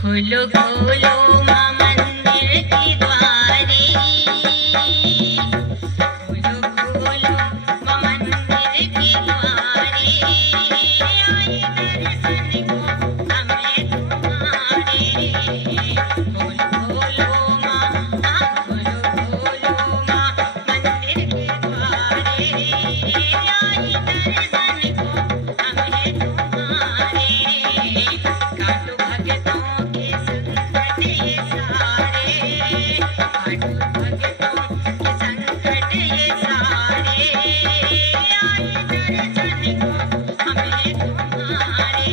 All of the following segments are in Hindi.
खोलो खोलो माँ मंदिर की द्वारे, खोलो खोलो माँ मंदिर की द्वारे, आए दर्शन को हमें तुम्हारे। खोलो खोलो माँ, खोलो खोलो माँ मंदिर के द्वारे, आए दर्शन को हमें तुम्हारे। काटो भगतों के संकट ये सारे, काटो भगतों के संकट ये सारे, आए दर्शन को हमें तुम्हारे।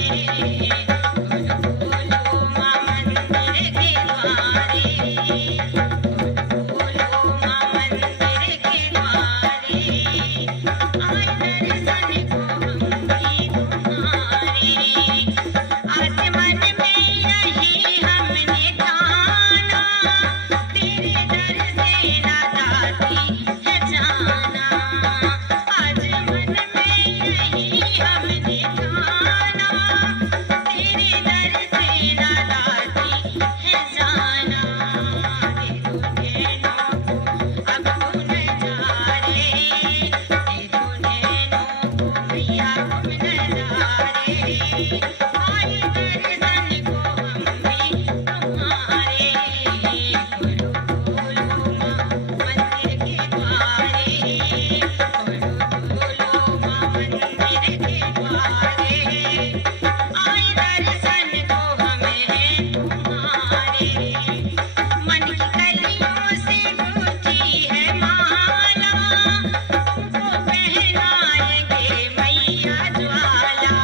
खोलो खोलो माँ मंदिर के द्वारे, खोलो माँ मंदिर के द्वारे, आए दर्शन को हम भी तुम्हारे। आज मन में यही हमने ठाना, तेरे दर से ना जाती है जाना। आज मन में यही हमने ठाना, तेरे दर से ना जाती है जाना। दे दो नैनों को अब तुम नजारे, दे दो नैनों को मैया तुम नजारे, आए दर्शन को हम भी तुम्हारे। खोलो खोलो माँ मंदिर के द्वारे, खोलो खोलो माँ मंदिर के द्वारे, आए दर्शन को हमें है तुम्हारे। मन की कलियों से गूंथी है माला, तुमको पहनाएंगे मैया ज्वाला।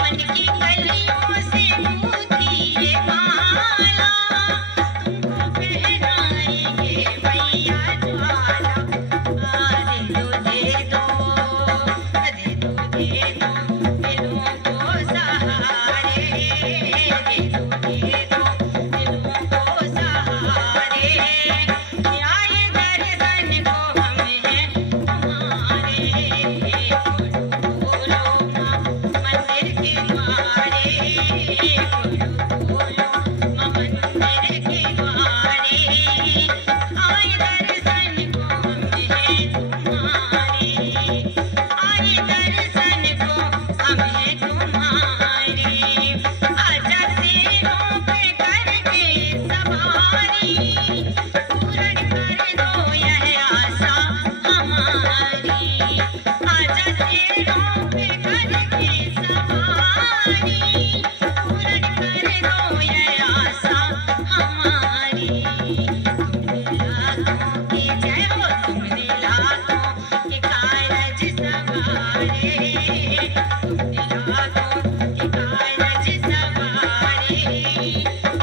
मन की कलियों से गूंथी ये माला, तुमको पहनाएंगे मैया ज्वाला। दे दो दे दो, दे दो दे दो दिलों को सहारे, दे दो दे दो दिलों को सहारे, आए दर्शन को हमें है तुम्हारे। खोलो खोलो माँ मंदिर के द्वारे, खोलो खोलो माँ मंदिर के द्वारे, आए दर्शन को हमें है तुम्हारे। आए दर्शन को हमें तुम्हारे। आजा शेरों पे करके सवारी, पूर्ण कर दो यह आशा हमारी। आजा शेरों पे करके सवारी, पूर्ण कर दो यह आशा हमारी। तुमने लाखों की जय हो, तुमने लाखों के कारज सवारे, तुमने लाखों के कारज सवारे,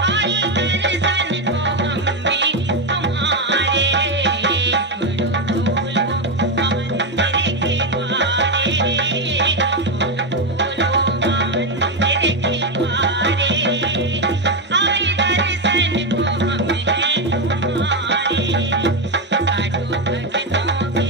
आए दर्शन को हम भी तुम्हारे। खोलो खोलो माँ मंदिर के द्वारे, खोलो खोलो माँ मंदिर के द्वारे, आए दर्शन को हम है तुम्हारे। काटो भगतों के